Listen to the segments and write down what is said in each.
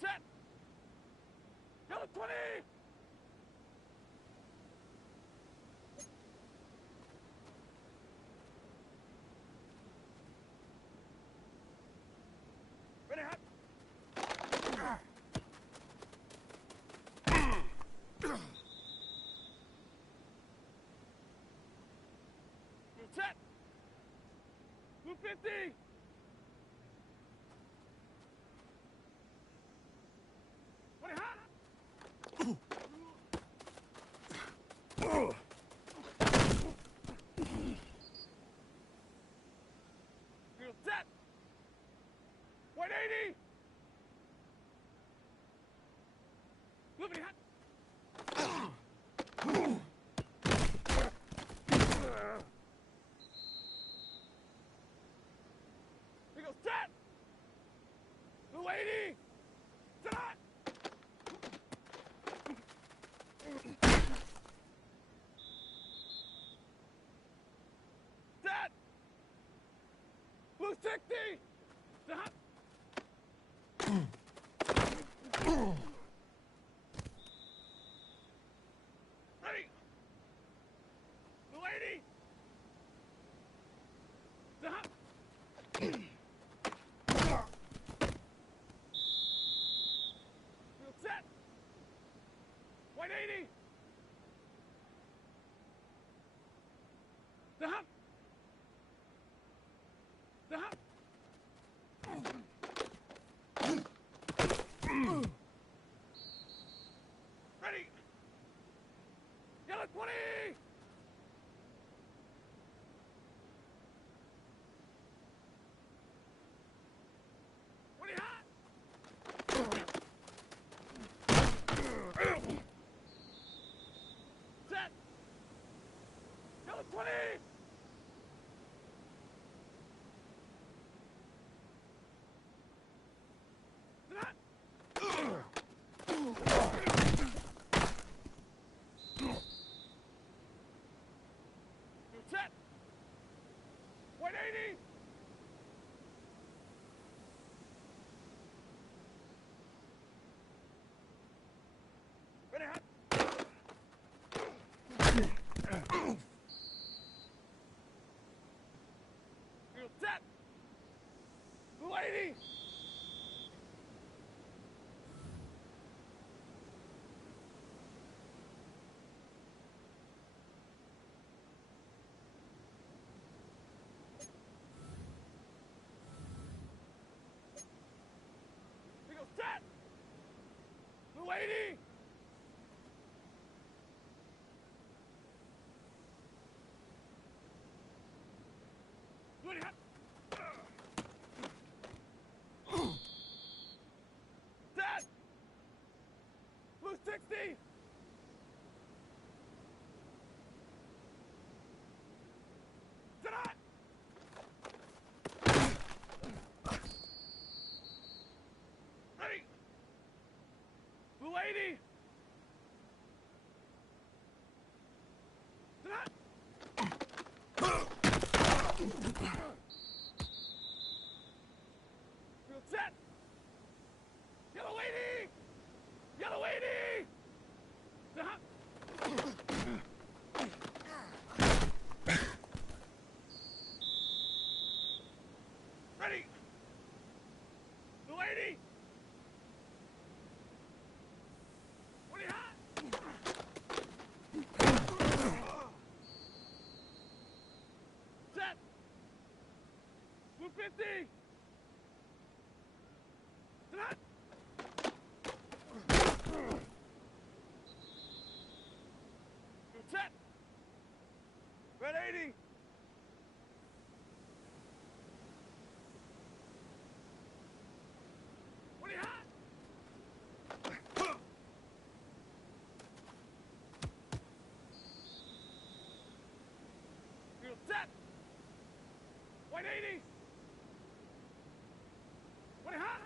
set! Yellow 20! Ready, hot! Blue set! Blue 50! Ready, hot! Blue set! 180! Blue 50 hot! Here goes set! Blue 80! Set hot! Set! Blue 60! Set hot! Ready! Blue 80! Set hot! Blue set! 180! The hop! The hop! Ready! Yellow 20! Ready, hot! Set! Yellow 20! Set! Set! 180! Ready, hot! Blue set! Blue 80! Here goes set! Blue 80! Blue 80 hot! Set! Blue 60! Set hot! Ready! Blue 80! Set hot! Blue set! Yellow 80! Yellow 80! Set hot! Ready! Blue 80! Ready, hot! Set! Blue 50! Set hot! Blue set! Red 80! Ready, hot! Blue set! 180! Ready, hot!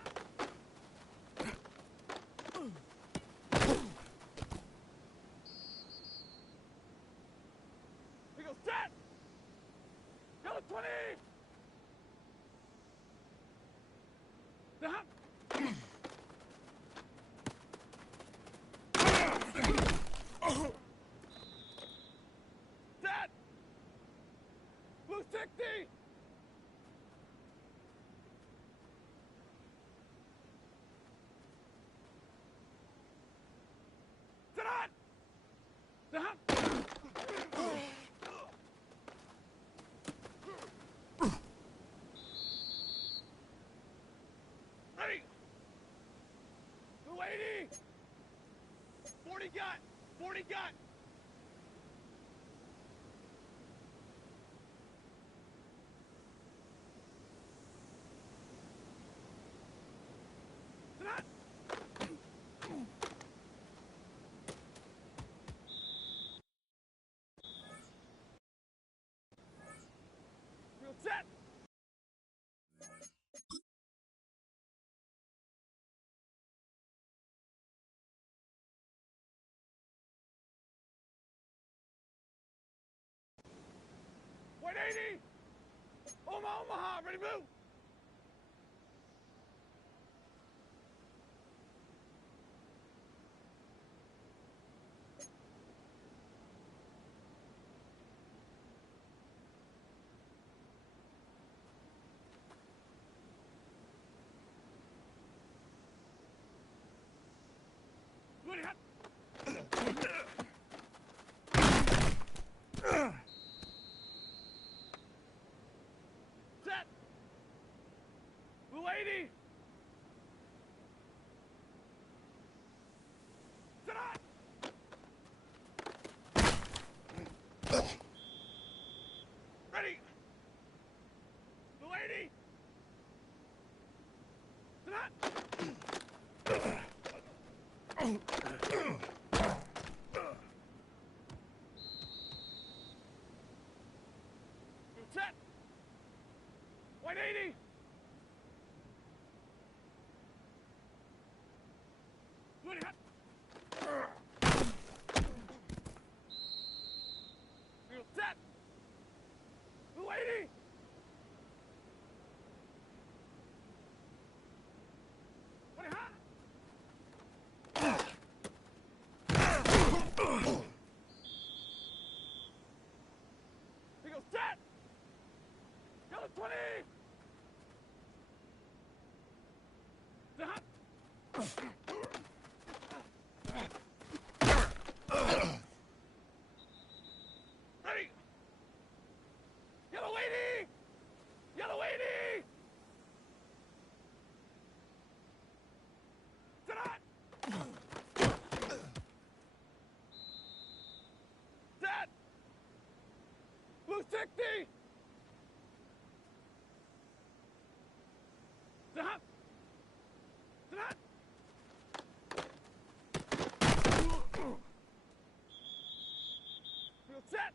Here goes set! Yellow 20! The hop! got! 40 got! Tonight! Real set! White 80! Omaha, ready to move! Ready, hot! Set! Blue 80! Tonight! Ready! Blue 80! Tonight! Set! White 80! Ready, hot! Real set! Blue 80! Ready, hot! He goes set! Yellow 20! The hot! Ready! Yellow 80! Yellow 80! Tonight! Set! Blue 60! Tonight! Tonight! Real set!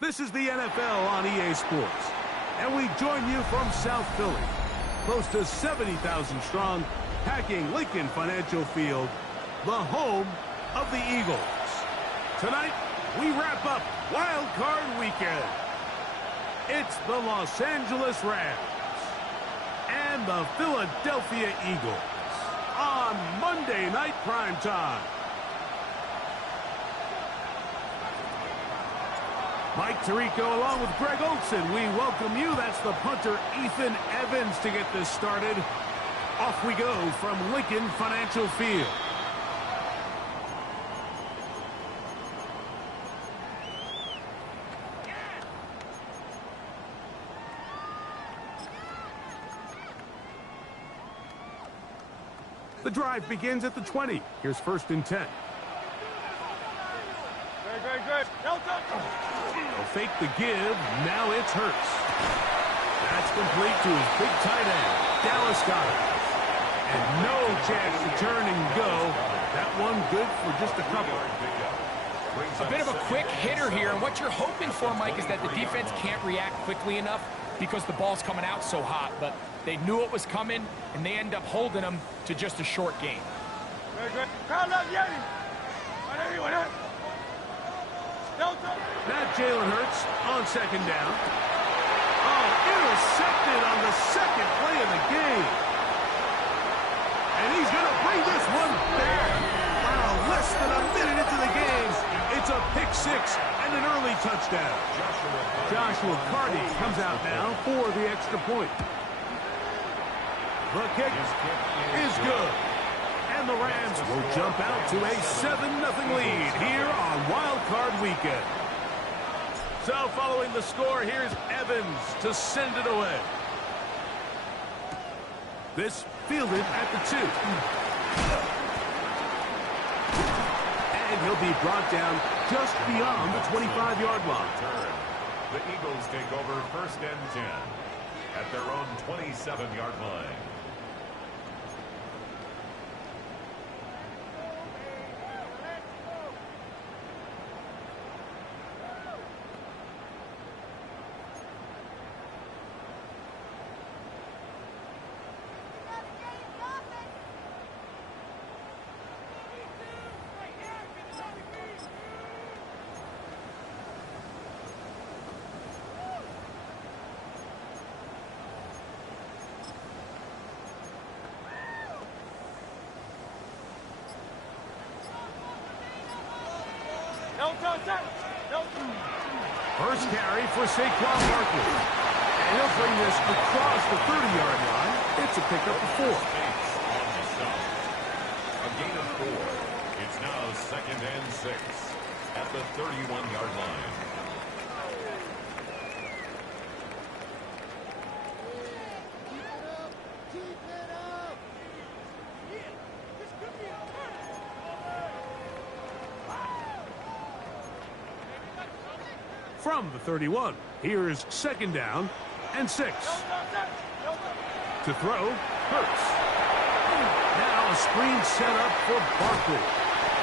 This is the NFL on EA Sports, and we join you from South Philly, close to 70,000 strong, packing Lincoln Financial Field, the home of the Eagles. Tonight, we wrap up Wild Card Weekend. It's the Los Angeles Rams and the Philadelphia Eagles on Monday Night Primetime. Mike Tirico along with Greg Olson, we welcome you. That's the punter Ethan Evans to get this started. Off we go from Lincoln Financial Field. The drive begins at the 20. Here's 1st and 10. Great. They'll fake the give. Now it's Hurts. That's complete to his big tight end, Dallas Goedert. And no chance to turn and go. That one good for just a couple. A bit of a quick hitter here, and what you're hoping for, Mike, is that the defense can't react quickly enough because the ball's coming out so hot, but they knew it was coming, and they end up holding them to just a short game. Now Jalen Hurts on second down. Oh, intercepted on the second play of the game. And he's going to bring this one back. Wow, less than a minute into the game. It's a pick six and an early touchdown. Joshua Carty comes out now for the extra point. The kick is good. And the Rams will jump out to a 7-0 lead here on Wild Card Weekend. So following the score, here's Evans to send it away. This fielded at the 2. And he'll be brought down just beyond the 25-yard line. The Eagles take over 1st and 10 at their own 27-yard line. First carry for Saquon Barkley. And he'll bring this across the 30-yard line. It's a pickup of 4. A gain of 4. It's now 2nd and 6 at the 31-yard line. From the 31, here's 2nd down and 6. To throw, Hurts. Now a screen set up for Barkley.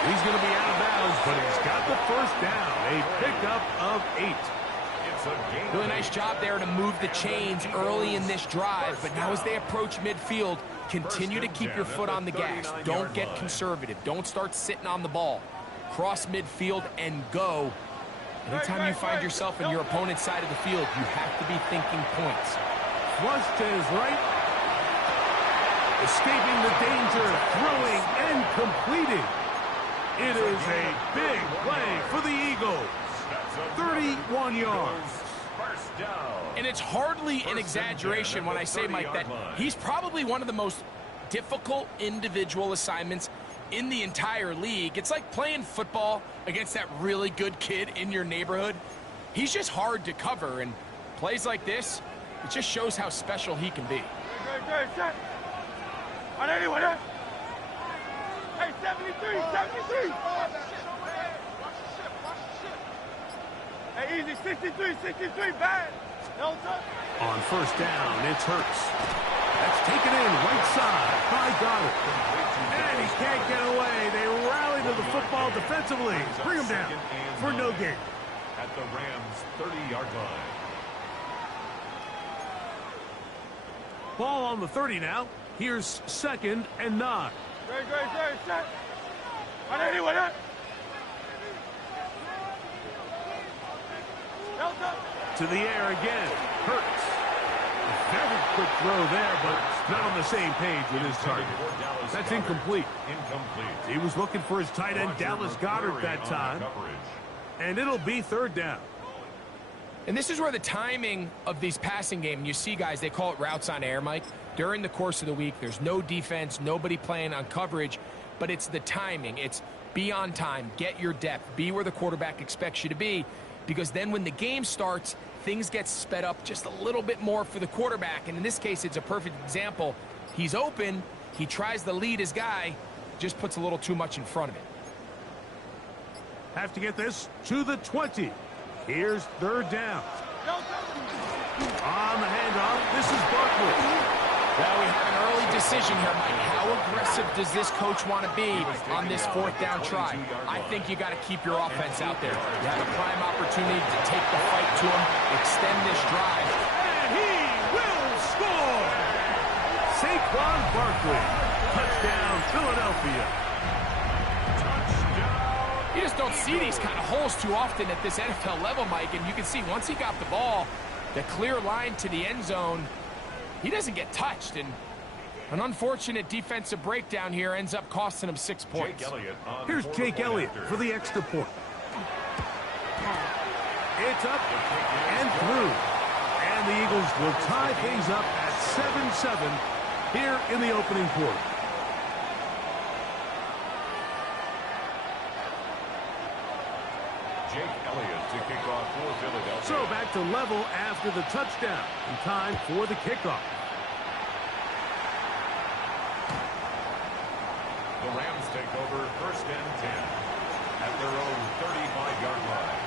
He's going to be out of bounds, but he's got the 1st down. A pickup of 8. Really nice job there to move the chains early in this drive, but now as they approach midfield, continue to keep your foot on the gas. Don't get conservative. Don't start sitting on the ball. Cross midfield and go. Anytime you find yourself in your opponent's side of the field, you have to be thinking points. Flush to his right. Escaping the danger, throwing and completing. It is a big play for the Eagles. 31 yards. And it's hardly an exaggeration when I say, Mike, that he's probably one of the most difficult individual assignments in the entire league. It's like playing football against that really good kid in your neighborhood. He's just hard to cover, and plays like this, it just shows how special he can be. Hey, 73, 73. Hey, easy, 63, 63, bad. No touch. On 1st down, it's Hurts. That's taken in right side by Goddard. And he can't get away. They rally to the football defensively. Bring him down for no gain. At the Rams' 30-yard line. Ball on the 30 now. Here's 2nd and 9. Great, set. Anyone, To the air again. Hurts. A very quick throw there, but not on the same page with his target. That's incomplete. He was looking for his tight end, Dallas Goedert, that time. And it'll be 3rd down. And this is where the timing of these passing game, you see guys, they call it routes on air, Mike. During the course of the week, there's no defense, nobody playing on coverage, but it's the timing. It's be on time, get your depth, be where the quarterback expects you to be, because then when the game starts, things get sped up just a little bit more for the quarterback. And in this case, it's a perfect example. He's open, he tries to lead his guy, just puts a little too much in front of it. Have to get this to the 20. Here's 3rd down. On the handoff, this is Barkley. Well, we have an early decision here, Mike. How aggressive does this coach want to be on this fourth down try? I think you got to keep your offense out there. You have a prime opportunity to take the fight to him, extend this drive. And he will score! Saquon Barkley. Touchdown, Philadelphia. You just don't see these kind of holes too often at this NFL level, Mike. And you can see once he got the ball, the clear line to the end zone, he doesn't get touched. And an unfortunate defensive breakdown here ends up costing him 6 points. Here's Jake Elliott for the extra point. It's up and through. And the Eagles will tie things up at 7-7 here in the opening quarter. Jake Elliott to kick off for Philadelphia. So back to level after the touchdown. And time for the kickoff. The Rams take over 1st and 10 at their own 35-yard line.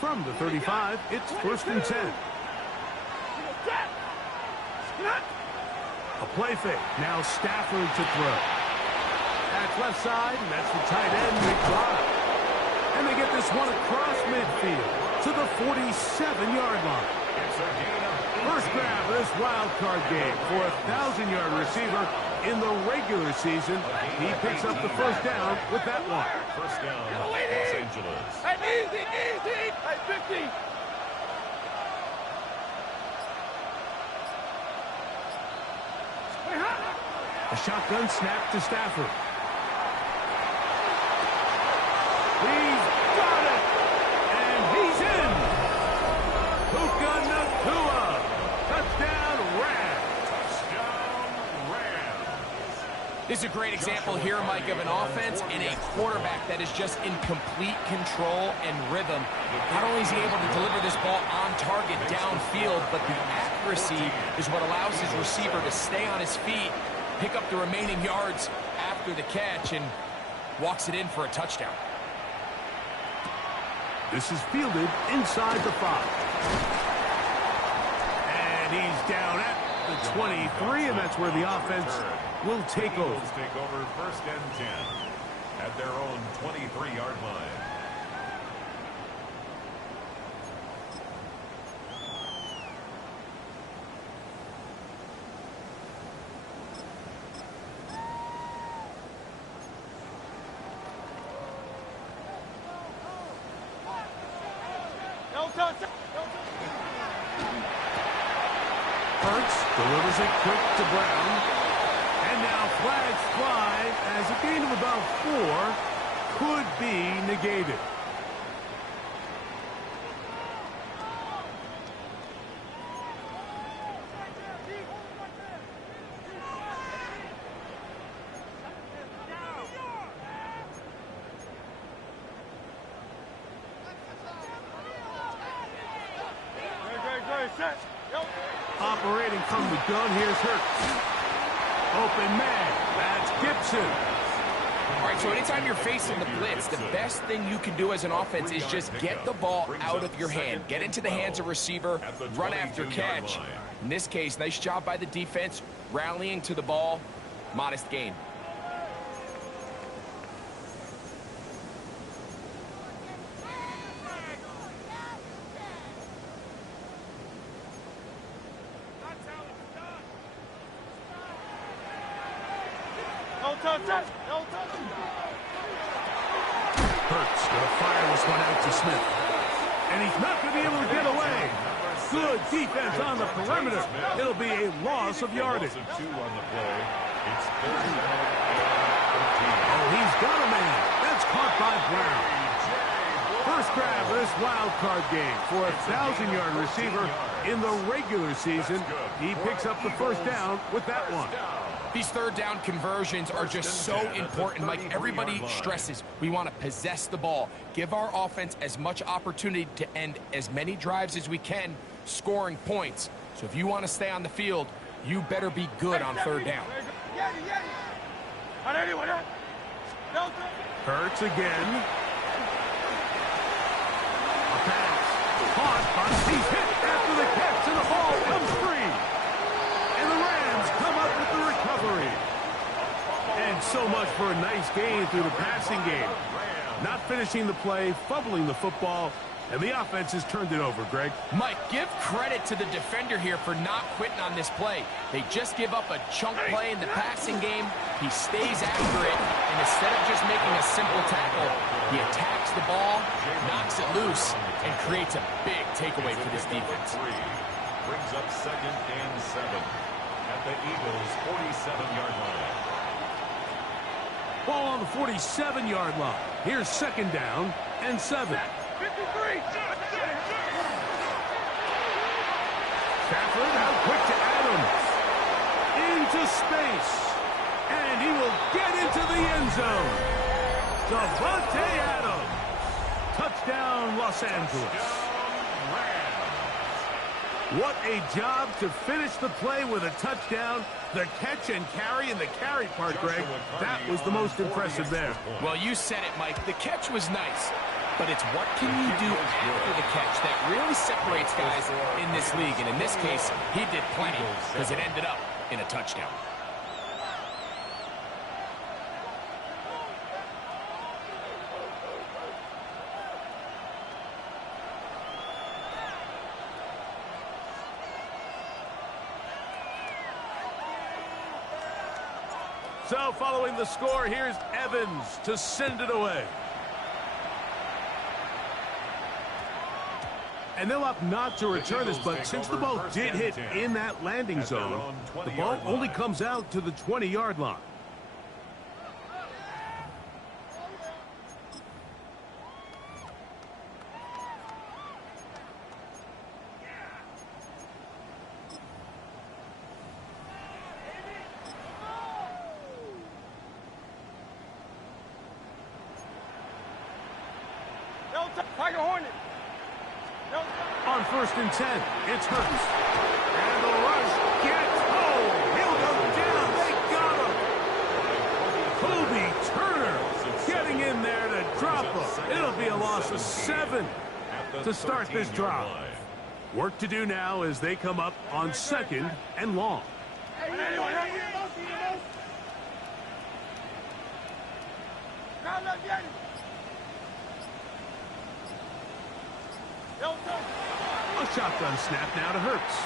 From the 35, it's 1st and 10. A play fake. Now Stafford to throw. At left side, and that's the tight end, McBride. And they get this one across midfield to the 47-yard line. First grab of this wild card game for a 1,000-yard receiver in the regular season. He picks up the first down with that one. First down, Los Angeles. Easy, easy. Hey, 50. A shotgun snap to Stafford. He's got it! And he's in! Puka Nacua! Touchdown, Rams! Touchdown, Rams! This is a great example here, Mike, of an offense and a quarterback that is just in complete control and rhythm. Not only is he able to deliver this ball on target downfield, but the accuracy is what allows his receiver to stay on his feet, pick up the remaining yards after the catch, and walks it in for a touchdown. This is fielded inside the 5. And he's down at the 23, and that's where the offense will take over. Eagles take over 1st and 10 at their own 23-yard line. Hurts delivers it quick to Brown. And now flags fly as a gain of about 4 could be negated. Operating from the gun, here's Hurts. Open man, that's Gibson. All right, so anytime you're facing the blitz, the best thing you can do as an offense is just get the ball out of your hand. Get into the hands of receiver, run after catch. In this case, nice job by the defense, rallying to the ball, modest gain. Hurts will fire this one out to Smith. And he's not going to be able to get away. Good defense on the perimeter. It'll be a loss of yardage. On the play. It's 3rd down Oh, he's got a man. That's caught by Brown. First grab of this wild card game for a 1,000-yard receiver in the regular season. He picks up the first down with that one. These third down conversions are just so important. Like everybody stresses, we want to possess the ball, give our offense as much opportunity to end as many drives as we can, scoring points. So if you want to stay on the field, you better be good on third down. Hurts again. A pass. Caught. He's hit after the catch, and the ball comes free. And the Rams come up with the recovery. And so much for a nice gain through the passing game. Not finishing the play, fumbling the football, and the offense has turned it over, Greg. Mike, give credit to the defender here for not quitting on this play. They just give up a chunk play in the passing game. He stays after it, and instead of just making a simple tackle, he attacks the ball, knocks it loose, and creates a big takeaway for this defense. Brings up 2nd and 7 at the Eagles' 47-yard line. Ball on the 47-yard line. Here's 2nd down and 7. 53. Stafford out quick to Adams. Into space. And he will get into the end zone. Davante Adams. Touchdown, Los Angeles. What a job to finish the play with a touchdown. The catch and carry, and the carry part, Greg, that was the most impressive there. Well, you said it, Mike. The catch was nice, but it's what can you do after the catch that really separates guys in this league. And in this case, he did plenty because it ended up in a touchdown. So following the score, here's Evans to send it away. And they'll opt not to return this, but since the ball did hit in that landing zone, the ball only comes out to the 20-yard line. Tiger Hornet. On 1st and 10, it's Hurts. And the rush gets home. He'll go down. They got him. Kobe Turner getting in there to drop him. It'll be a loss of 7 to start this drive. Work to do now as they come up on 2nd and long. A shotgun snap now to Hurts.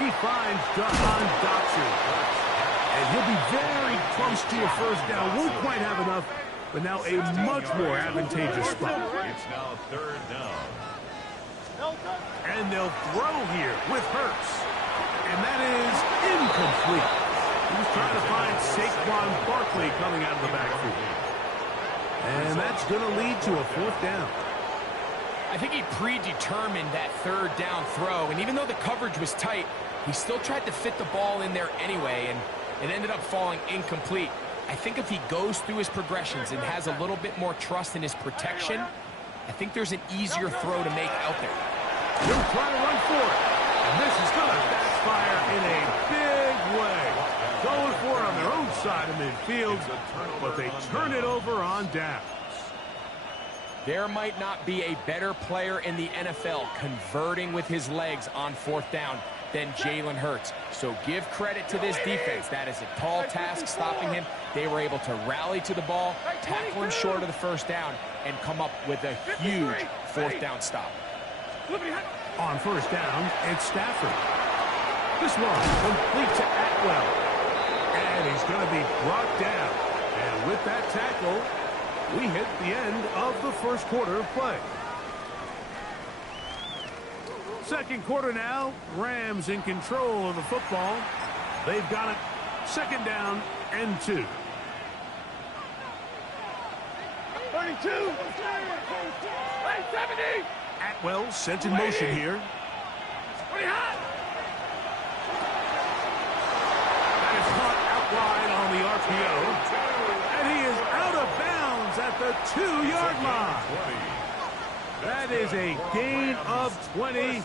He finds Jahan Dotson. And he'll be very close to a 1st down. Won't quite have enough, but now a much more advantageous spot. It's now 3rd down. And they'll throw here with Hurts. And that is incomplete. He was trying to find Saquon Barkley coming out of the backfield. And that's going to lead to a 4th down. I think he predetermined that 3rd down throw, and even though the coverage was tight, he still tried to fit the ball in there anyway, and it ended up falling incomplete. I think if he goes through his progressions and has a little bit more trust in his protection, I think there's an easier throw to make out there. He'll try to run for it, and this is going to backfire in a big way. Going for it on their own side of midfield, but they turn it over on downs. There might not be a better player in the NFL converting with his legs on 4th down than Jalen Hurts. So give credit to this defense. That is a tall task stopping him. They were able to rally to the ball, tackle him short of the 1st down, and come up with a huge 4th down stop. On 1st down, it's Stafford. This one complete to Atwell. And he's going to be brought down. And with that tackle, we hit the end of the 1st quarter of play. 2nd quarter now. Rams in control of the football. They've got it 2nd down and 2. 32. 70. Atwell sent in motion here. That is caught out wide on the RPO. And he is out of bounds at the 2-yard line. That is a gain of 20.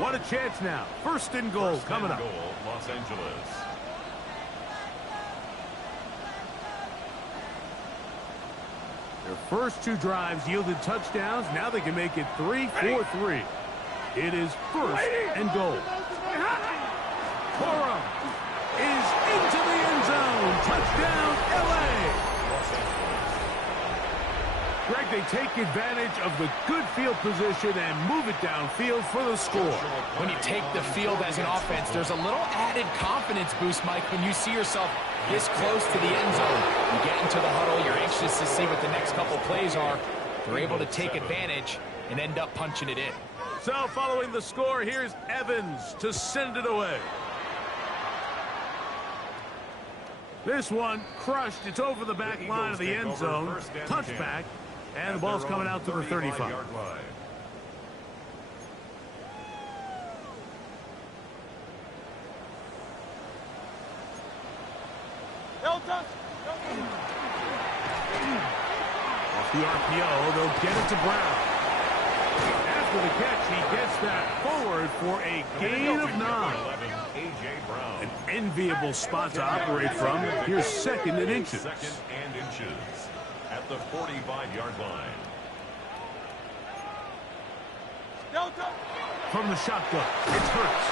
What a chance now. 1st and goal coming up. Los Angeles. Their first 2 drives yielded touchdowns. Now they can make it 3-4-3. It is first and goal. Corum is into the end zone. Touchdown, L.A. Greg, they take advantage of the good field position and move it downfield for the score. When you take the field as an offense, there's a little added confidence boost, Mike, when you see yourself this close to the end zone. You get into the huddle, you're anxious to see what the next couple plays are. They're able to take advantage and end up punching it in. So following the score, here's Evans to send it away. This one crushed. It's over the back line of the end zone. Touchback. And the ball's coming out to the 35. Off the RPO, they'll get it to Brown. After the catch, he gets that forward for a gain of 9. An enviable spot to operate from. Here's second and inches. Second and inches at the 45-yard line. From the shotgun, it's Hurts.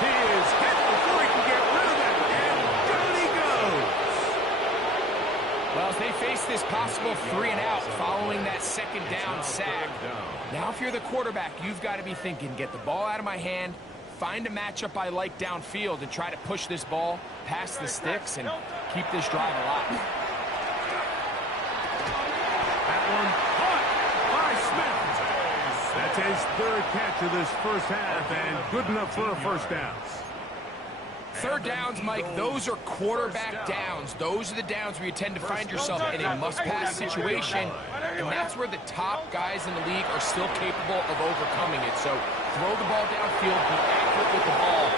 He is hit before he can get rid of it, and down he goes. Well, as they face this possible 3-and-out following that second down sack, now if you're the quarterback, you've got to be thinking, get the ball out of my hand, find a matchup I like downfield, and try to push this ball past the sticks and keep this drive alive. That one caught by Smith. That's his 3rd catch of this first half, and good enough for a first down. Third downs, Mike, those are quarterback downs. Those are the downs where you tend to find yourself in a must-pass situation, and that's where the top guys in the league are still capable of overcoming it. So throw the ball downfield, be accurate with the ball.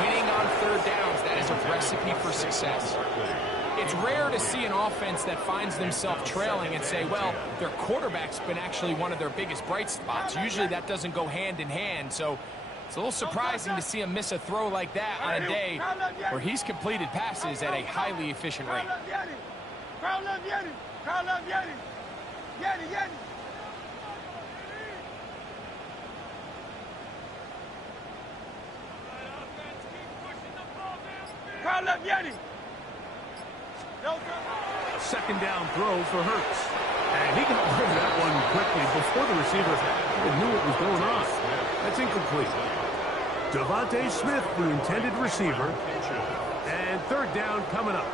Winning on third downs, that is a recipe for success. It's rare to see an offense that finds themselves trailing and say, well, their quarterback's been actually one of their biggest bright spots. Usually that doesn't go hand in hand, so it's a little surprising to see him miss a throw like that on a day where he's completed passes at a highly efficient rate. A second down throw for Hurts. And he got rid of that one quickly before the receiver even knew what was going on. That's incomplete. Devontae Smith, the intended receiver. And third down coming up.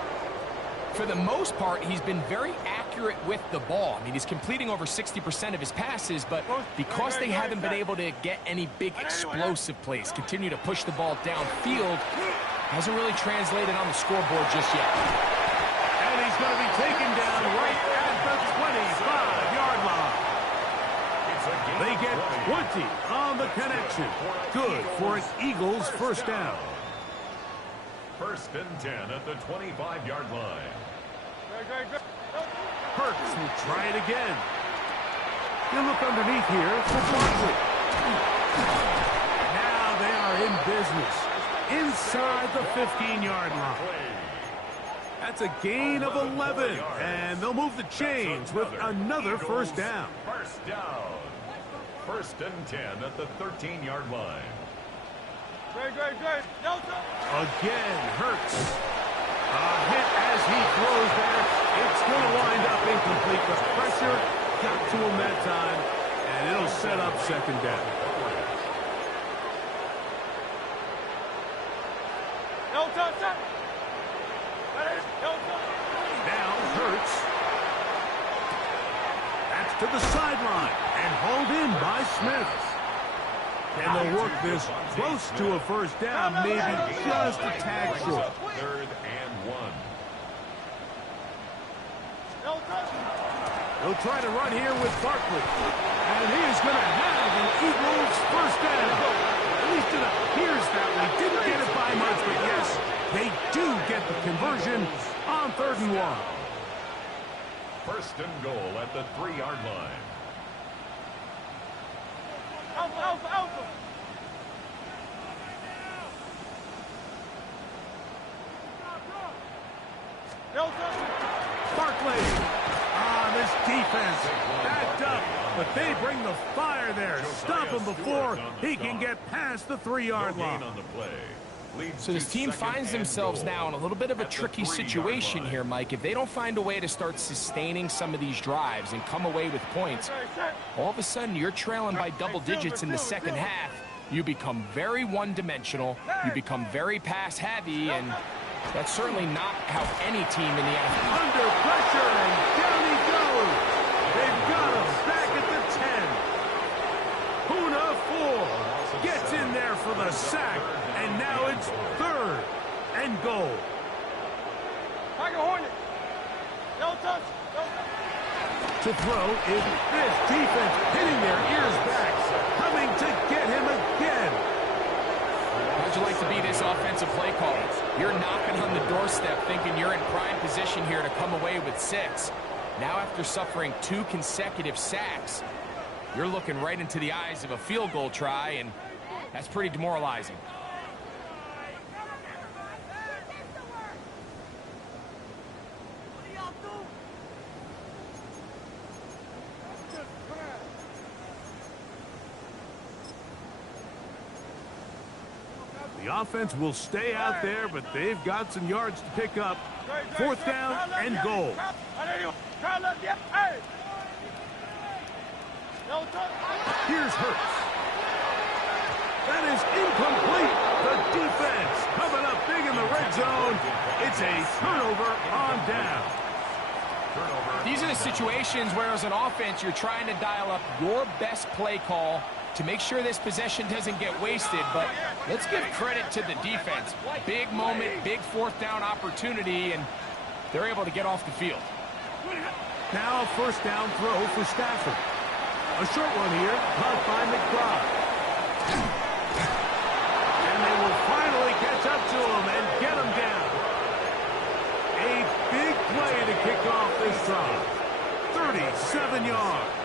For the most part, he's been very accurate with the ball. I mean, he's completing over 60% of his passes, but because they haven't been able to get any big explosive plays, continue to push the ball downfield, hasn't really translated on the scoreboard just yet. And he's going to be taken down right at the 25-yard line. They get 20 on the connection. Good for an Eagles first down. First and 10 at the 25-yard line. Hurts will try it again. He'll look underneath here for Barkley. Now they are in business inside the 15-yard line. That's a gain of 11, and they'll move the chains with another first down. First down. First and 10 at the 13-yard line. Again, Hurts. A hit as he throws there. It's going to wind up incomplete. The pressure got to him that time, and it'll set up second down. Now Hurts. That's to the sideline and hauled in by Smith. And they'll work this close to a first down, maybe just a tad short. Third and 1. He'll try to run here with Barkley. And he is going to have an Eagles first down. At least it appears that way. Didn't get it by much, but yes, they do get the conversion on 3rd and 1. First and goal at the 3-yard line. Barkley. This defense backed up, but they bring the fire there. Stop him before he can get past the 3-yard line. So this team finds themselves now in a little bit of a tricky situation here, Mike. If they don't find a way to start sustaining some of these drives and come away with points, all of a sudden you're trailing by double digits in the second half. You become very one-dimensional. You become very pass-heavy, and that's certainly not how any team in the NFL. Under pressure, and down he goes. They've got him back at the 10. Puna 4 gets in there for the sack, and now it's 3rd and goal. Tiger Hornet. No touch. To throw is this defense hitting their ears back, coming to get him again. How'd you like to be this offensive play caller? You're knocking on the doorstep thinking you're in prime position here to come away with 6. Now after suffering 2 consecutive sacks, you're looking right into the eyes of a field goal try, and that's pretty demoralizing. The offense will stay out there, but they've got some yards to pick up. 4th down and goal. Here's Hurts. That is incomplete. The defense coming up big in the red zone. It's a turnover on down. These are the situations where as an offense you're trying to dial up your best play call to make sure this possession doesn't get wasted, but let's give credit to the defense. Big moment, big 4th down opportunity, and they're able to get off the field. Now 1st down throw for Stafford. A short one here, caught by McBride. And they will finally catch up to him and get him down. A big play to kick off this drive. 37 yards.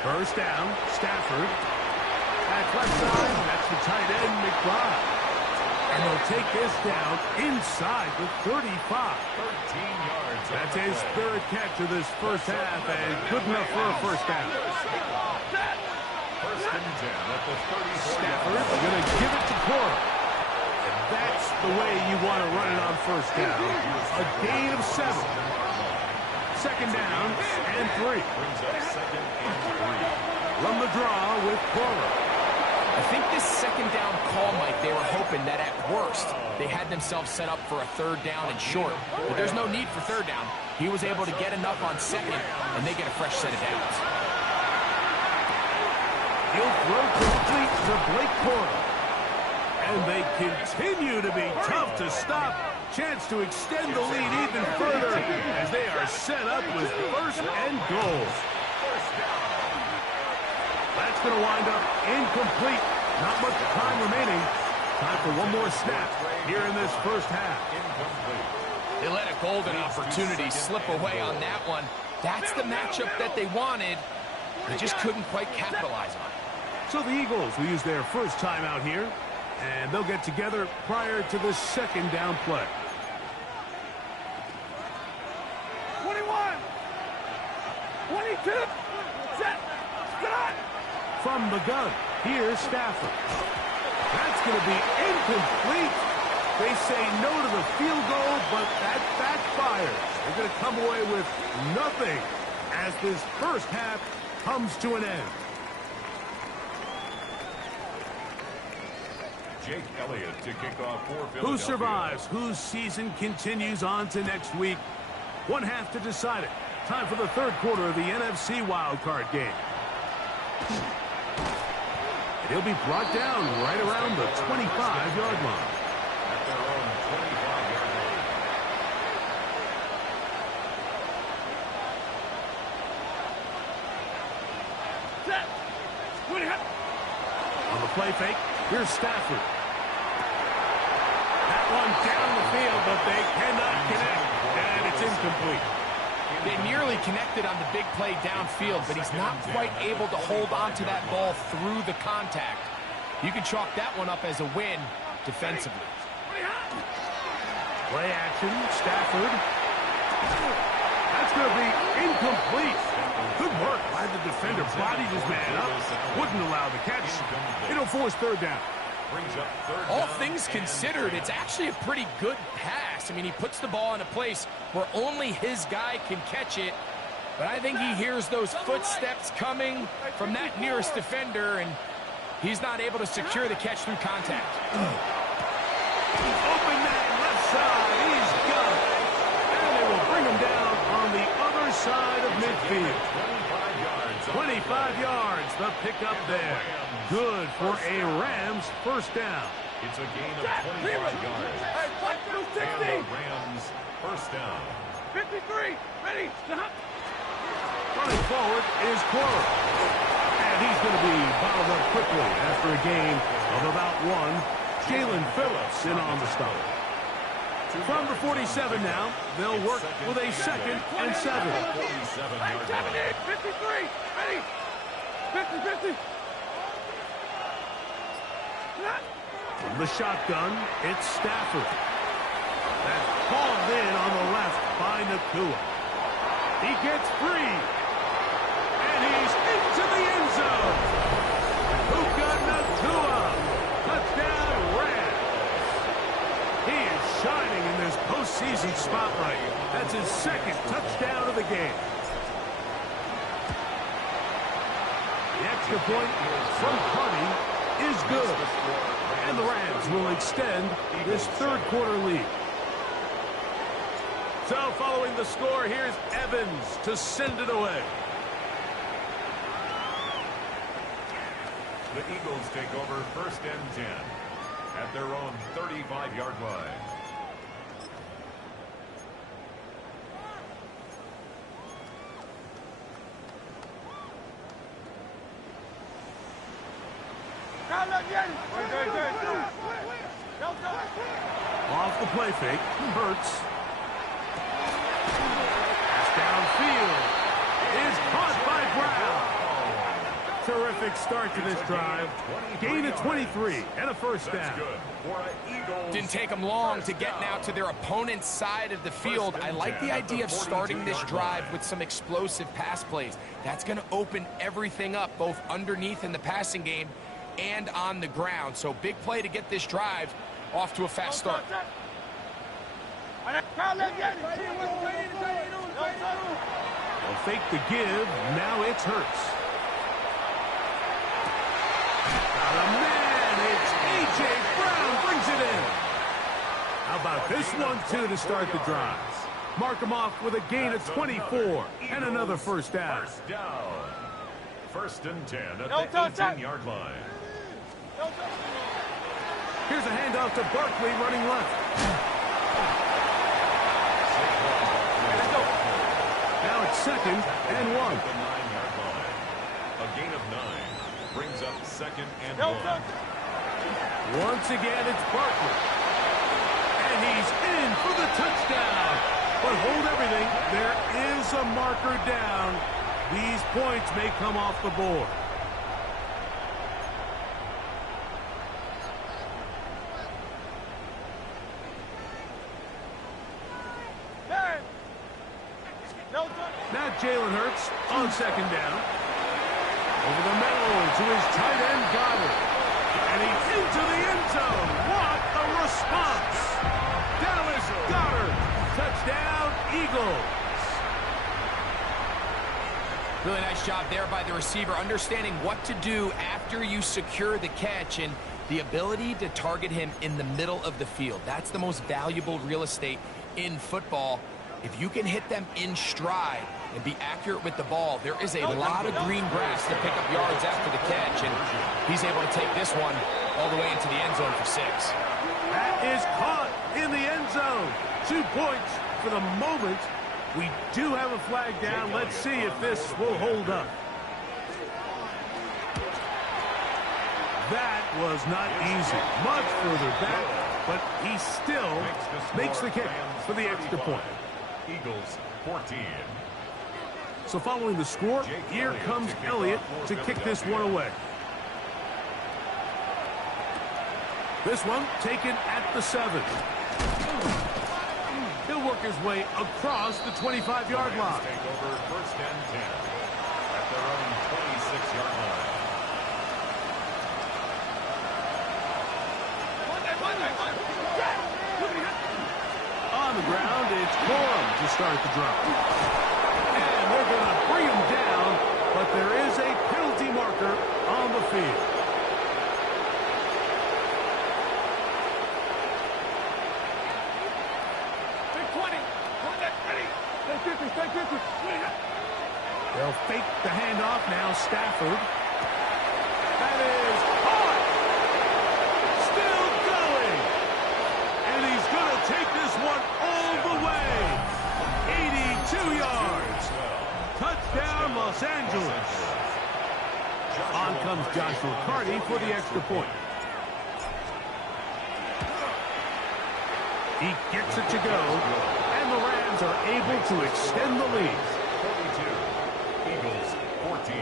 First down, Stafford. At left side, that's the tight end, McBride. And they'll take this down inside the 35. 13 yards. That's his 3rd catch of this first half, and good enough for a first down. First and 10 at the 34. Stafford going to give it to Cora. And that's the way you want to run it on first down. A gain of 7. 2nd down and 3. Brings up 2nd and 3. Run the draw with Cora. I think this 2nd down call, Mike, they were hoping that at worst they had themselves set up for a 3rd down and short. But there's no need for 3rd down. He was able to get enough on 2nd, and they get a fresh set of downs. He'll throw complete to Blake Cora. And they continue to be tough to stop. Chance to extend the lead even further as they are set up with 1st and goal. That's going to wind up incomplete. Not much time remaining. Time for one more snap here in this first half. They let a golden opportunity slip away on that one. That's the matchup that they wanted. They just couldn't quite capitalize on it. So the Eagles will use their first time out here, and they'll get together prior to the 2nd down play. 21. 22. Set. Start. From the gun, here's Stafford. That's going to be incomplete. They say no to the field goal, but that backfires. They're going to come away with nothing as this first half comes to an end. Jake Elliott to kick off for Philadelphia. Who survives? Whose season continues on to next week? One half to decide it. Time for the 3rd quarter of the NFC wildcard game. He'll be brought down right around the 25-yard line. At their own 25-yard line. Set. On the play fake, here's Stafford. That one down the field, but they cannot connect, and it's incomplete. They nearly connected on the big play downfield, but he's not quite able to hold on to that ball through the contact. You can chalk that one up as a win defensively. Play action, Stafford. That's going to be incomplete. Good work by the defender. Bodied his man up. Wouldn't allow the catch. It'll force third down. All things considered, it's actually a pretty good pass. I mean, he puts the ball in a place where only his guy can catch it. But I think he hears those footsteps coming from that nearest defender, and he's not able to secure the catch through contact. Open man left side. He's got it. And they will bring him down on the other side of midfield. 25 yards, the pickup there. Good for a Rams first down. It's a gain of 25 yards. And the Rams first down. 53, ready, stop. Running forward is Close. And he's going to be bottled up quickly after a gain of about one. Jalen Phillips in on the stop. From the 47 now, they'll work with a 2nd and 7. 53, ready, 50, 50. From the shotgun, it's Stafford. That's hauled in on the left by Nakua. He gets free. And he's into the end zone. Puka Nakua. Touchdown, Rams. He is shining in this postseason spotlight. That's his 2nd touchdown of the game. The extra point from Carney is good. And the Rams will extend this third quarter lead. So following the score, here's Evans to send it away. The Eagles take over 1st and 10 at their own 35-yard line. Off the play fake, Hurts. Pass downfield is caught by Brown. Terrific start to this drive. Gain of 23 and a first down. Didn't take them long to get now to their opponent's side of the field. I like the idea of starting this drive with some explosive pass plays. That's going to open everything up, both underneath in the passing game and on the ground. So big play to get this drive off to a fast start. They'll fake the give. Now it's Hurts. Got a man. It's A.J. Brown brings it in. How about this one, too, to start the drive? Mark him off with a gain of 24 and another first down. First down. 1st and 10 at the 18-yard line. Here's a handoff to Barkley running left. Now it's 2nd and 1. The 9-yard line. A gain of 9 brings up 2nd and 1. Once again, it's Barkley. And he's in for the touchdown. But hold everything. There is a marker down. These points may come off the board. Now Jalen Hurts on 2nd down. Over the middle to his tight end, Goddard. And he's into the end zone. What a response. Dallas Goddard. Touchdown, Eagles. Really nice job there by the receiver, understanding what to do after you secure the catch and the ability to target him in the middle of the field. That's the most valuable real estate in football. If you can hit them in stride and be accurate with the ball, there is a lot of green grass to pick up yards after the catch, and he's able to take this one all the way into the end zone for 6. That is caught in the end zone. 2 points for the moment. We do have a flag down. Let's see if this will hold up. That was not easy. Much further back, but he still makes the kick for the extra point. Eagles 14. So following the score, here comes Elliott to kick this one away. This one taken at the 7. He'll work his way across the 25-yard line. Take over first and 10 at their own 26-yard line. On the ground, it's Corum to start the drive. And they're going to bring him down, but there is a penalty marker on the field. They'll fake the handoff now. Stafford. That is caught. Still going. And he's going to take this one all the way. 82 yards. Touchdown, Los Angeles. On comes Joshua Carty for the extra point. He gets it to go. And the Rams are able to extend the lead. 42, Eagles 14.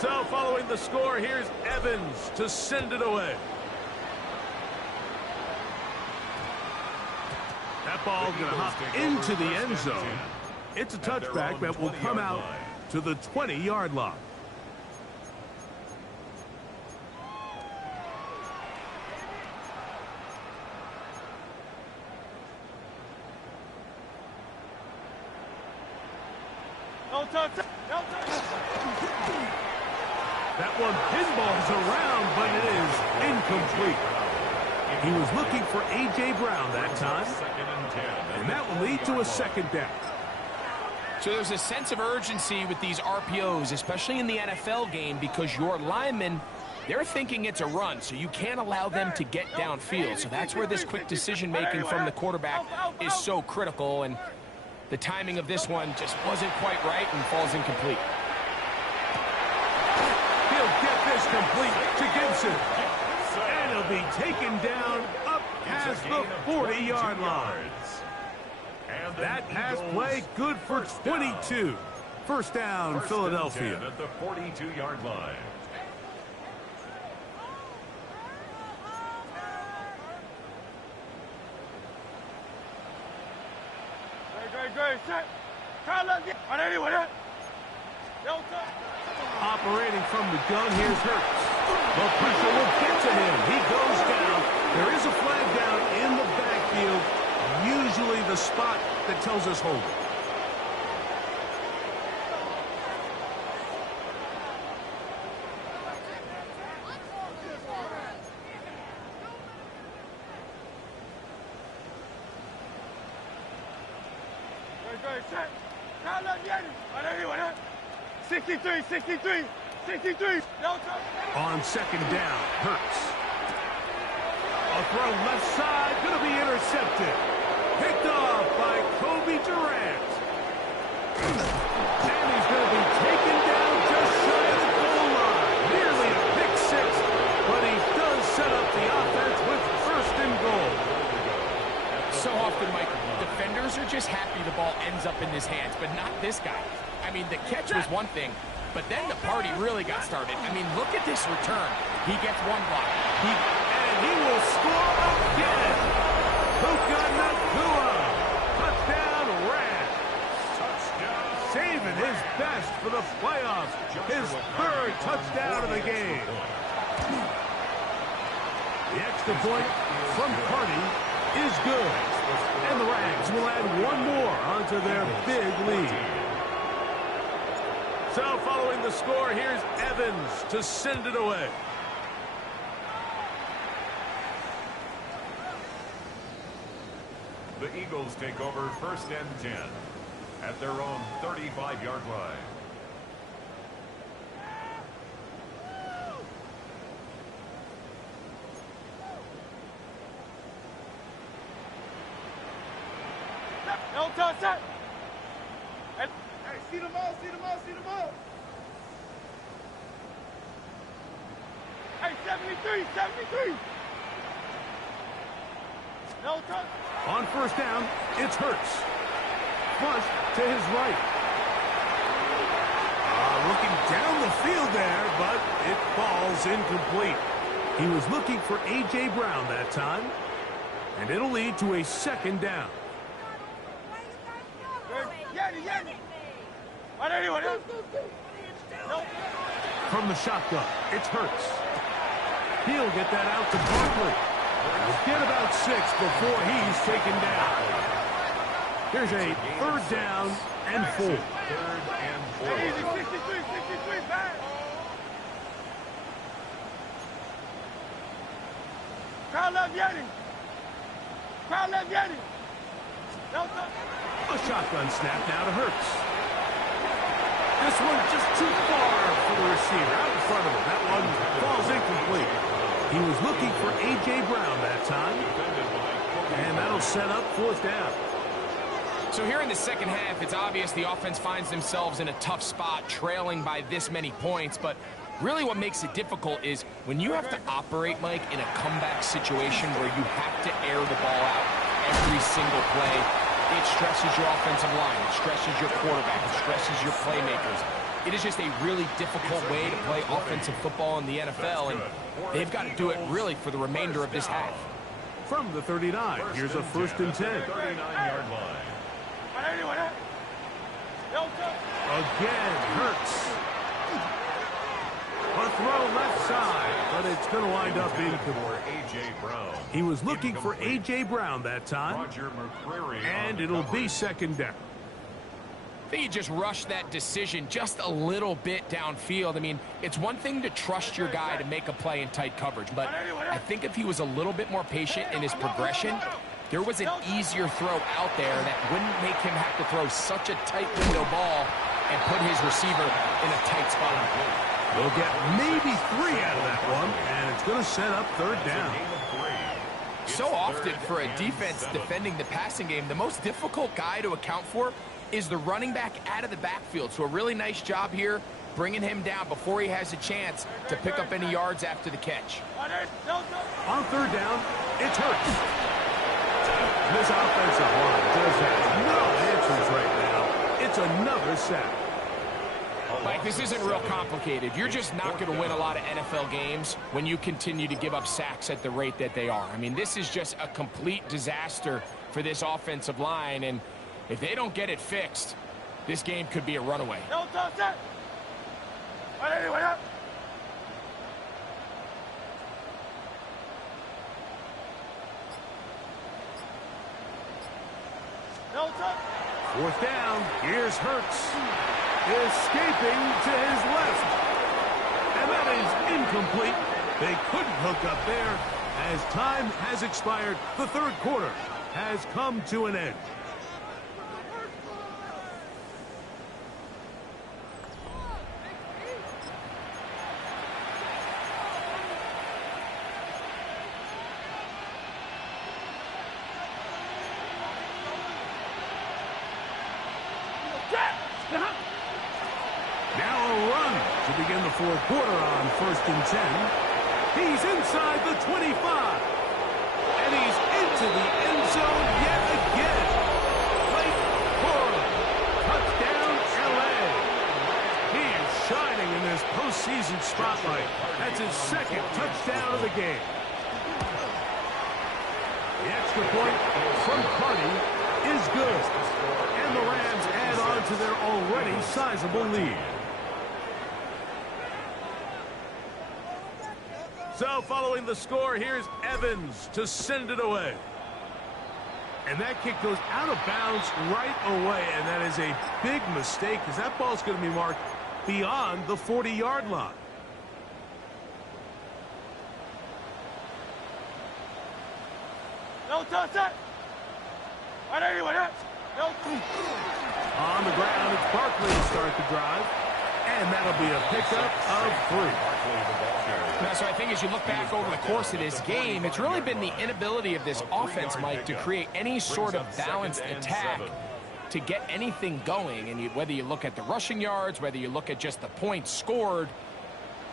So following the score, here's Evans to send it away. That ball going to hop into the end zone. It's a touchback that will come out to the 20-yard line. That one pinballs around, but it is incomplete. He was looking for A.J. Brown that time, and that will lead to a second down. So there's a sense of urgency with these RPOs, especially in the NFL game, because your linemen, they're thinking it's a run, so you can't allow them to get downfield. So that's where this quick decision-making from the quarterback is so critical, and the timing of this one just wasn't quite right and falls incomplete. He'll get this complete to Gibson. And he'll be taken down up past the 40-yard line. That pass play good for 22. First down, Philadelphia. At the 42-yard line. Operating from the gun, here's Hurts. The pressure will get to him. He goes down. There is a flag down in the backfield, usually the spot that tells us hold it. On second down, Hurts. A throw left side, going to be intercepted. Picked off by Kobe Durant. And he's going to be taken down just shy of the goal line. Nearly a pick six, but he does set up the offense with first and goal. So often, Mike, defenders are just happy the ball ends up in his hands, but not this guy. I mean, the catch was one thing, but then the party really got started. I mean, look at this return. He gets one block. And he will score again. Puka Nacua. Touchdown, Rams. Saving his best for the playoffs. His third touchdown of the game. The extra point from Carty is good. And the Rams will add one more onto their big lead. So following the score, here's Evans to send it away. The Eagles take over first and 10 at their own 35-yard line. Hey, see them all, see them all, see them all. Hey, 73, 73. No touch. On first down, it's Hurts. Flush to his right. Looking down the field there, but it falls incomplete. He was looking for A.J. Brown that time, and it'll lead to a second down. 180, 180. No. From the shotgun, it's Hurts. He'll get that out to Barkley. He'll get about 6 before he's taken down. Here's a 3rd down and 4. 3rd and 4. Easy, 63, back. Crowd left Yeti. Crowd left Yeti. No, A shotgun snap now to Hurts. This one just too far for the receiver. Out in front of him. That one falls incomplete. He was looking for A.J. Brown that time. And that'll set up 4th down. So here in the second half, it's obvious the offense finds themselves in a tough spot, trailing by this many points. But really what makes it difficult is when you have to operate, Mike, in a comeback situation where you have to air the ball out every single play, it stresses your offensive line, it stresses your quarterback, it stresses your playmakers. It is just a really difficult way to play offensive football in the NFL, and they've got to do it really for the remainder of this half. From the 39, here's a 1st and 10. 39-yard line. 180, 180. No, Again, Hurts. A throw left side, but it's going to wind up incomplete. A.J. Brown. He was looking for A.J. Brown that time, Roger McCreary and it'll be 2nd down. I think he just rushed that decision just a little bit downfield. I mean, it's one thing to trust your guy to make a play in tight coverage, but I think if he was a little bit more patient in his progression, there was an easier throw out there that wouldn't make him have to throw such a tight window ball and put his receiver in a tight spot. We'll get maybe 3 out of that one, and it's going to set up 3rd down. So often for a defense defending the passing game, the most difficult guy to account for is the running back out of the backfield. So a really nice job here, bringing him down before he has a chance to pick up any yards after the catch. On 3rd down, it's Hurts. This offensive line just has no answers right now. It's another sack. Mike, this isn't real complicated. You're just not going to win a lot of NFL games when you continue to give up sacks at the rate that they are. I mean, this is just a complete disaster for this offensive line, and if they don't get it fixed, this game could be a runaway. No, set. 180, 180. No, 4th down, here's Hurts. Escaping to his left. And that is incomplete. They couldn't hook up there. As time has expired, the 3rd quarter has come to an end. Now a run to begin the 4th quarter on 1st and 10. He's inside the 25. And he's into the end zone yet again. Late Cora. Touchdown, L.A. He is shining in this postseason spotlight. That's his 2nd touchdown of the game. The extra point from Carney is good. And the Rams add on to their already sizable lead. So following the score, here's Evans to send it away. And that kick goes out of bounds right away, and that is a big mistake because that ball's going to be marked beyond the 40-yard line. No, set. 180, 180. No. On the ground, it's Barkley to start the drive. And that'll be a pickup of 3. Now, so I think as you look back over the course of this game, it's really been the inability of this offense, Mike, to create any sort of balanced attack to get anything going. And whether you look at the rushing yards, whether you look at just the points scored,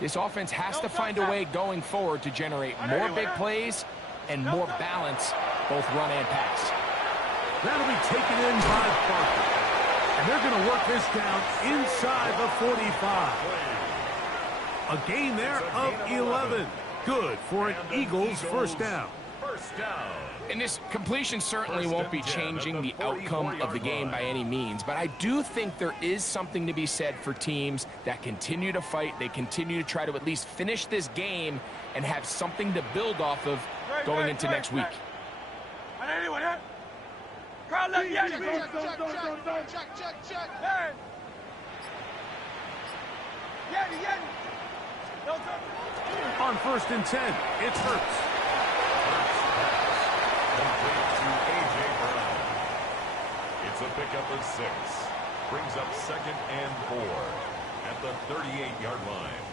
this offense has to find a way going forward to generate more big plays and more balance, both run and pass. That'll be taken in by Barkley. And they're going to work this down inside the 45. A gain there of 11. Good for an Eagles 1st down. 1st First down. And this completion certainly won't be changing the outcome of the game by any means, but I do think there is something to be said for teams that continue to fight. They continue to try to at least finish this game and have something to build off of going into next week. On 1st and 10, it's Hurts. It's a pickup of 6. Brings up 2nd and 4 at the 38-yard line.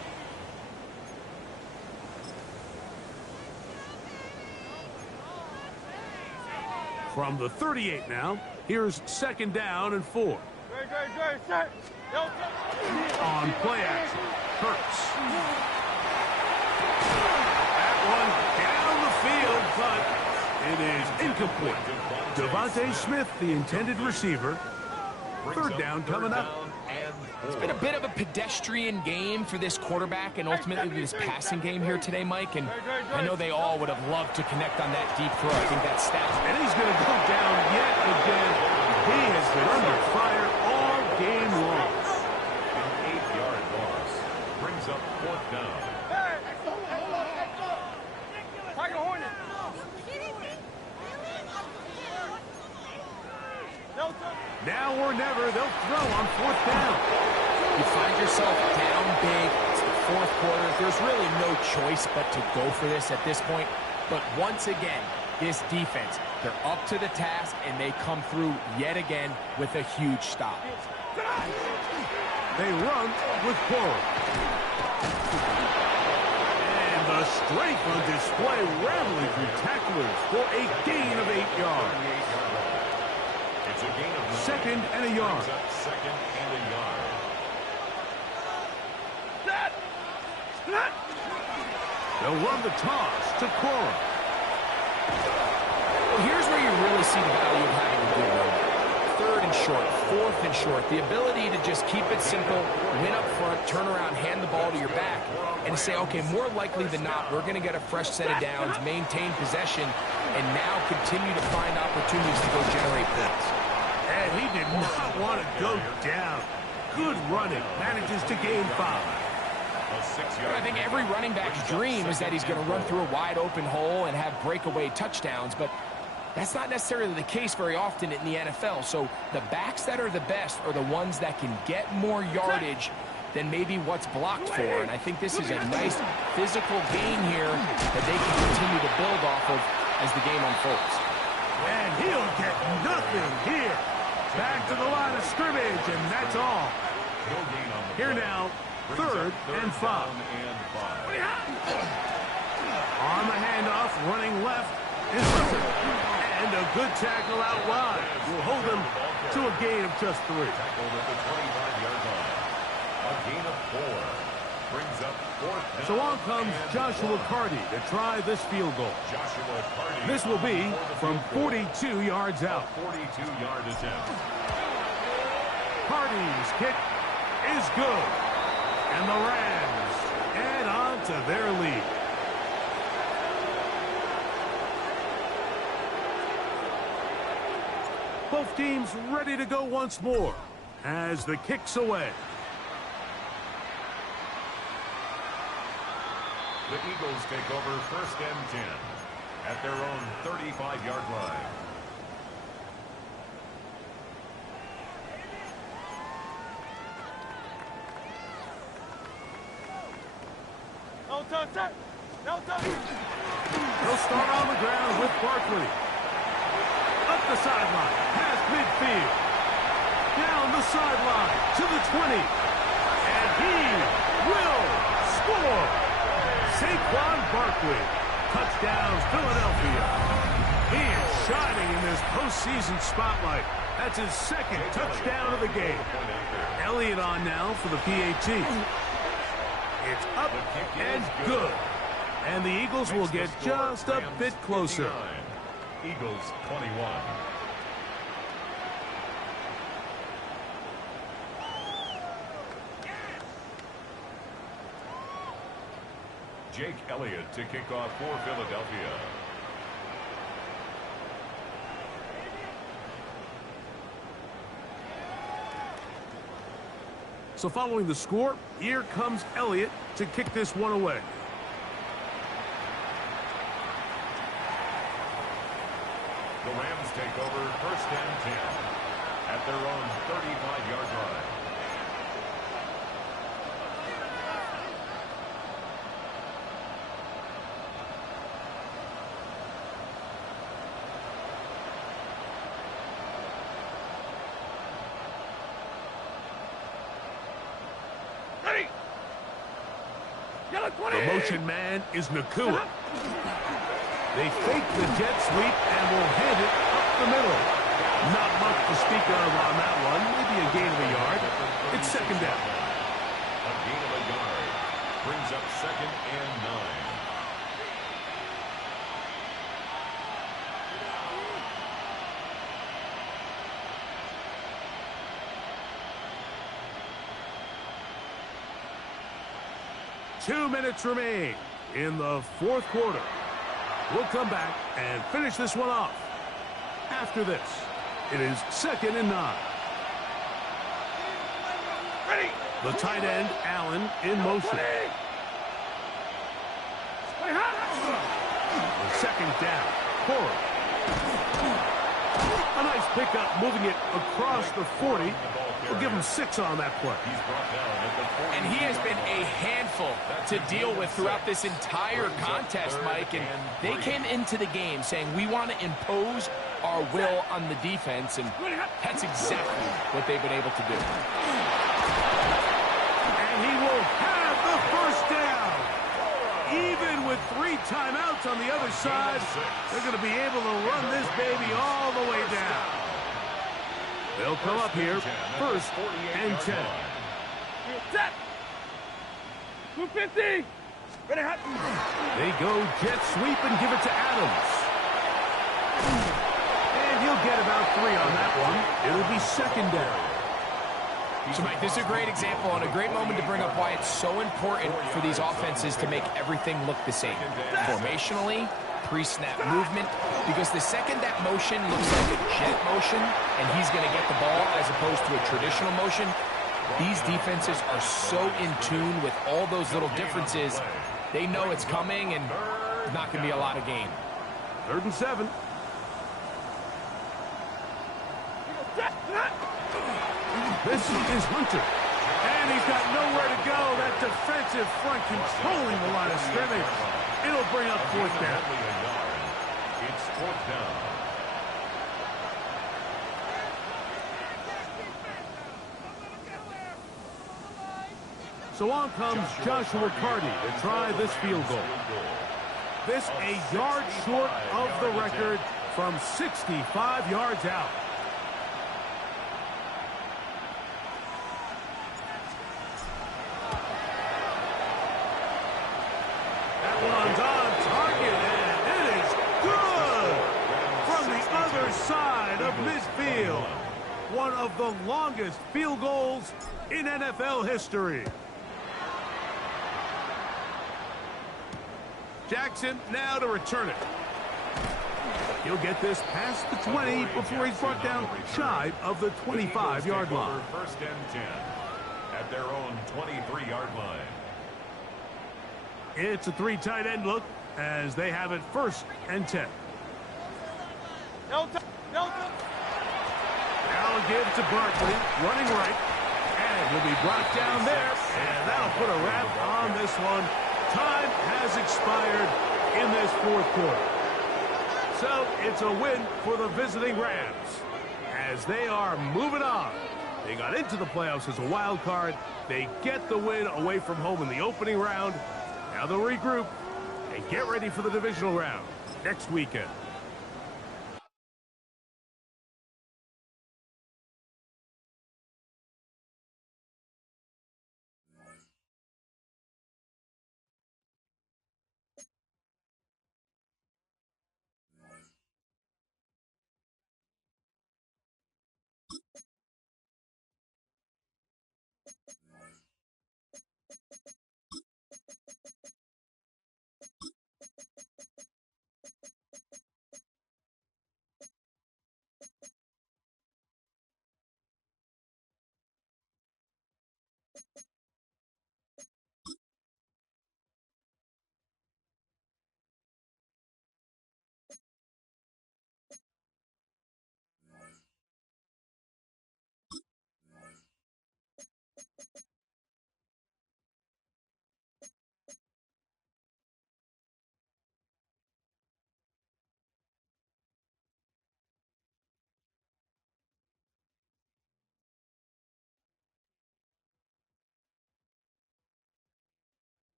From the 38 now, here's 2nd down and 4. On play action, Hurts. That one down the field, but it is incomplete. Devontae Smith, the intended receiver. 3rd down coming up. It's been a bit of a pedestrian game for this quarterback and ultimately this passing game here today, Mike. And I know they all would have loved to connect on that deep throw. I think that stat. And he's going to go down yet again. He has been under fire all game long. An 8-yard loss brings up 4th down. Now or never, they'll throw on 4th down. You find yourself down big. It's the 4th quarter. There's really no choice but to go for this at this point. But once again, this defense, they're up to the task, and they come through yet again with a huge stop. They run with Cora. And the strength on display, rattling through tacklers for a gain of 8 yards. It's a gain of 9. 2nd and a yard. 2nd and a yard. They'll run the toss to Cora. Well, here's where you really see the value of having a good run. 3rd and short, 4th and short. The ability to just keep it simple, win up front, turn around, hand the ball to your back, and say, okay, more likely than not, we're going to get a fresh set of downs, maintain possession, and now continue to find opportunities to go generate points. And he did not want to go down. Good running. Manages to gain 5. I think every running back's dream is that he's going to run through a wide open hole and have breakaway touchdowns, but that's not necessarily the case very often in the NFL. So the backs that are the best are the ones that can get more yardage than maybe what's blocked for. And I think this is a nice physical gain here that they can continue to build off of as the game unfolds. And he'll get nothing here. Back to the line of scrimmage, and that's all. Here now, 3rd and 5. On the handoff, running left is Hurts. And a good tackle out wide will hold them to a gain of just 3. A gain of 4 brings up 4th down. So on comes Joshua Carty to try this field goal. This will be from 42 yards out. 42-yard attempt. Carty's kick is good. And the Rams add on to their lead. Both teams ready to go once more as the kick's away. The Eagles take over 1st and 10 at their own 35-yard line. They'll start on the ground with Barkley. Up the sideline, past midfield. Down the sideline to the 20. And he will score. Saquon Barkley. Touchdowns, Philadelphia. He is shining in this postseason spotlight. That's his 2nd touchdown of the game. Elliott on now for the PAT. It's up and good. And the Eagles will get just a bit closer. Eagles 21. Jake Elliott to kick off for Philadelphia. So following the score, here comes Elliott to kick this one away. The Rams take over first and 10 at their own 35-yard line. Ready! Yellow 20! The motion man is Nakua. They fake the jet sweep and will hand it up the middle. Not much to speak of on that one. Maybe a gain of a yard. It's second down. A gain of a yard brings up second and 9. Two minutes remain in the fourth quarter. We'll come back and finish this one off. After this, it is second and 9. Ready! The tight end, Allen, in motion. The second down, Cora. A nice pickup, moving it across the 40. We'll give him 6 on that play. And he has been a handful to deal with throughout this entire contest, Mike. And they came into the game saying, we want to impose our will on the defense. And that's exactly what they've been able to do. And he will have the first down. Even with 3 timeouts on the other side, they're going to be able to run this baby all the way down. They'll come up here, first and 10. Set! 250! Ready, hot! They go jet sweep and give it to Adams. And he'll get about 3 on that one. It'll be second down. So, Mike, this is a great example and a great moment to bring up why it's so important for these offenses to make everything look the same. Formationally, pre-snap movement, because the second that motion looks like a jet motion and he's going to get the ball as opposed to a traditional motion, these defenses are so in tune with all those little differences. They know it's coming and there's not going to be a lot of gain. 3rd and 7. This is Hunter. And he's got nowhere to go. That defensive front controlling the line of scrimmage. It'll bring up 4th down. It's 4th down. So on comes Joshua Carty to try this field goal. This a yard short of the record from 65 yards out. That one's on target, and it is good from the other side of midfield. One of the longest field goals in NFL history. Jackson now to return it. He'll get this past the 20 before he's brought down shy of the 25-yard line. First and 10 at their own 23-yard line. It's a 3 tight end look as they have it 1st and 10. No. Now give to Barkley, running right, and will be brought down there, and that'll put a wrap on this one. Time has expired in this 4th quarter. So it's a win for the visiting Rams as they are moving on. They got into the playoffs as a wild card. They get the win away from home in the opening round. Now they'll regroup and get ready for the divisional round next weekend.